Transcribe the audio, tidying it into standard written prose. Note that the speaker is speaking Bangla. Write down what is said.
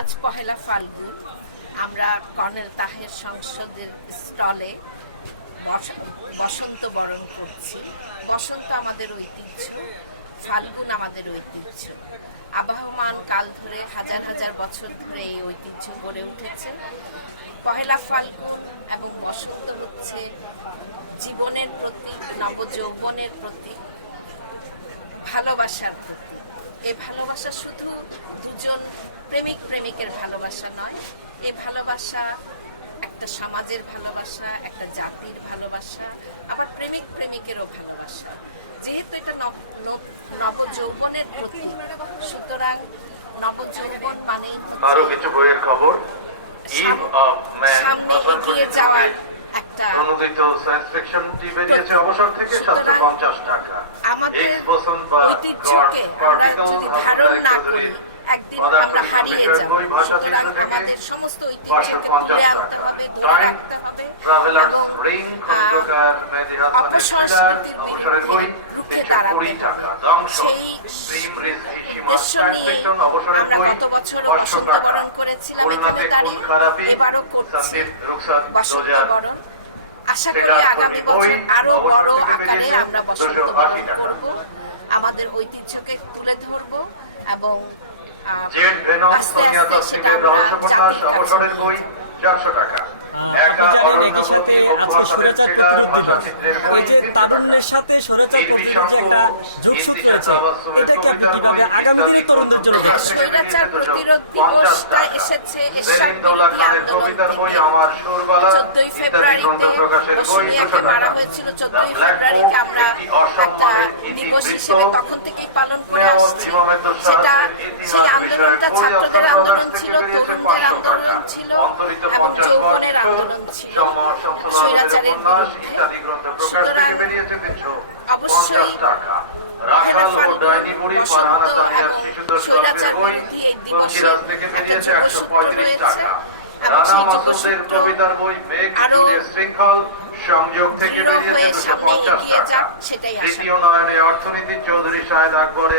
আজ পহেলা ফাল্গুন আমরা কর্নেল তাহের সংসদের স্টলে বসন্ত বরণ করছি। বসন্ত আমাদের ঐতিহ্য, ফাল্গুন আমাদের ঐতিহ্য। আবহমান কাল ধরে হাজার হাজার বছর ধরে এই ঐতিহ্য গড়ে উঠেছে। পহেলা ফাল্গুন এবং বসন্ত হচ্ছে জীবনের প্রতি, নবযৌবনের প্রতি, ভালোবাসার প্রতি। এই ভালোবাসা শুধু দুজন প্রেমিক প্রেমিকের ভালোবাসা নয়, এই ভালোবাসা একটা সমাজের ভালোবাসা, একটা জাতির ভালোবাসা, আবার প্রেমিক প্রেমিকেরও ভালোবাসা। যেহেতু এটা নবযৌবনের প্রতি, সুতরাং নবযৌবন মানেই আরো কিছু বইয়ের খবর। সামনে এগিয়ে যাওয়ার একটা অনুদিত সায়েন্স ফিকশনটি বেরিয়েছে অবসর থেকে 750 টাকা। আমাদের ঐতিহ্যকে আমরা যদি ধারণ না করি একদিন আমরা হারিয়ে যাব। সুতরাং আমাদের সমস্ত ঐতিহ্যকে তুলে আনতে হবে, ধরে রাখতে হবে এবং অপসংস্কৃতির বিরুদ্ধে রুখে দাঁড়াতে হবে। সেই উদ্দেশ্য নিয়ে আমরা গত বছর বসন্ত বরণ করেছিলাম এখানে দাঁড়িয়ে, এবারও করছি বসন্ত বরণ। আশা করি আগামী বছর আরো বড় আকারে আমরা বসন্ত বরণ করব, আমাদের ঐতিহ্যকে তুলে ধরব এবং আস্তে আস্তে সেটা আমরা জাতির অবসরের বই 400 টাকা। একা অরণ্যবতী উপভাষাদের থ্রিলার ভাষাচিত্রের বই 300 টাকা। তারুণ্যের সাথে স্বৈরাচার একটা যোগসূত্র আছে। এটাকে আপনি কিভাবে আগামী দিনের তরুণদের জন্য দেখছেন? স্বৈরাচার প্রতিরোধ দিবসটা এসেছে এরশাদ বিরোধী আন্দোলন থেকে। 14ই ফেব্রুয়ারিতে বসুনিয়াকে মারা হয়েছিল। 14ই ফেব্রুয়ারিকে আমরা একটা দিবস হিসেবে তখন থেকেই পালন করে আসছি। সেটা সেই আন্দোলনটা ছাত্রদের আন্দোলন ছিল, তরুণদের আন্দোলন ছিল এবং যৌবনের আন্দোলন ছিল স্বৈরাচারের বিরুদ্ধে। সুতরাং অবশ্যই পহেলা ফাল্গুন, বসন্ত এবং স্বৈরাচার বিরোধী এই দিবসে একটা যোগসূত্র রয়েছে এবং সেই যোগসূত্র আরো সংযোগ থেকে দৃঢ় হয়ে বেরিয়েছে সামনে 250 এগিয়ে টাকা। যাক, সেটাই আশা তৃতীয় নয়নে অর্থনীতি চৌধুরী শাহেদ আকবরের